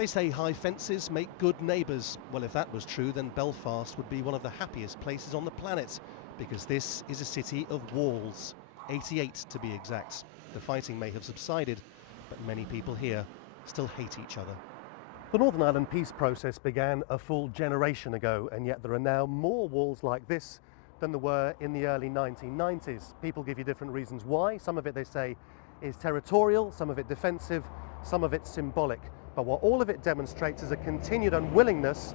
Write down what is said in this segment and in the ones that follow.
They say high fences make good neighbours. Well, if that was true, then Belfast would be one of the happiest places on the planet, because this is a city of walls, 88 to be exact. The fighting may have subsided, but many people here still hate each other. The Northern Ireland peace process began a full generation ago, and yet there are now more walls like this than there were in the early 1990s. People give you different reasons why. Some of it, they say, is territorial, some of it defensive, some of it symbolic. But what all of it demonstrates is a continued unwillingness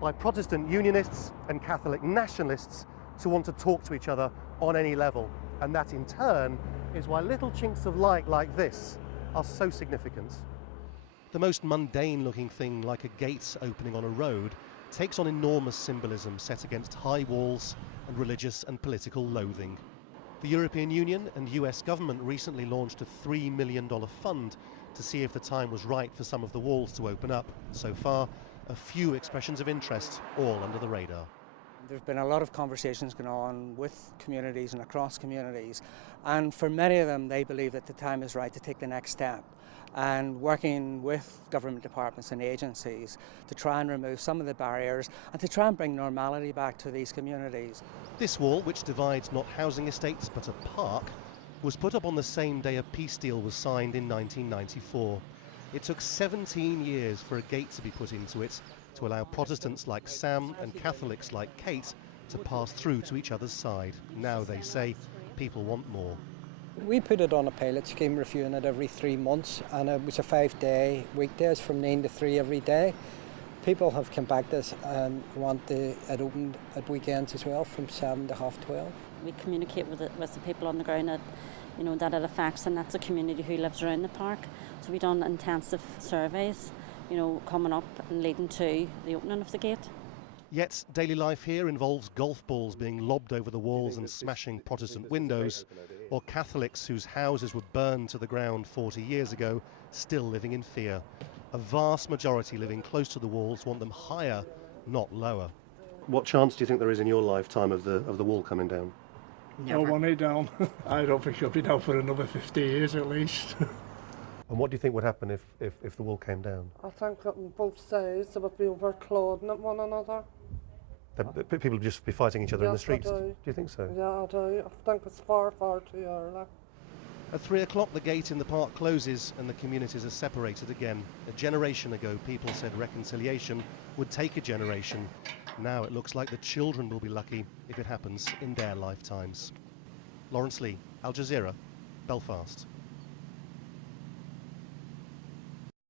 by Protestant Unionists and Catholic nationalists to want to talk to each other on any level. And that in turn is why little chinks of light like this are so significant. The most mundane looking thing, like a gate opening on a road, takes on enormous symbolism set against high walls and religious and political loathing. The European Union and US government recently launched a $3 million fund to see if the time was right for some of the walls to open up. So far, a few expressions of interest, all under the radar. There's been a lot of conversations going on with communities and across communities, and for many of them they believe that the time is right to take the next step, and working with government departments and agencies to try and remove some of the barriers and to try and bring normality back to these communities. This wall, which divides not housing estates but a park, was put up on the same day a peace deal was signed in 1994. It took 17 years for a gate to be put into it to allow Protestants like Sam and Catholics like Kate to pass through to each other's side. Now, they say, people want more. We put it on a pilot scheme, reviewing it every 3 months, and it was a 5-day weekdays from 9 to 3 every day. People have come back to us and want it opened at weekends as well, from 7 to 12:30. We communicate with the people on the ground that, that it affects, and that's a community who lives around the park. So we've done intensive surveys, coming up and leading to the opening of the gate. Yet daily life here involves golf balls being lobbed over the walls and smashing Protestant windows, or Catholics whose houses were burned to the ground 40 years ago still living in fear. A vast majority living close to the walls want them higher, not lower. What chance do you think there is in your lifetime of the wall coming down? I want it down. I don't think it'll be down for another 50 years at least. And what do you think would happen if the wall came down? I think that on both sides they would be overclouding at one another. People would just be fighting each other in the streets? I do. Do you think so? Yeah, I do. I think it's far, far too early. At 3 o'clock the gate in the park closes and the communities are separated again. A generation ago people said reconciliation would take a generation. Now it looks like the children will be lucky if it happens in their lifetimes. Lawrence Lee, Al Jazeera, Belfast.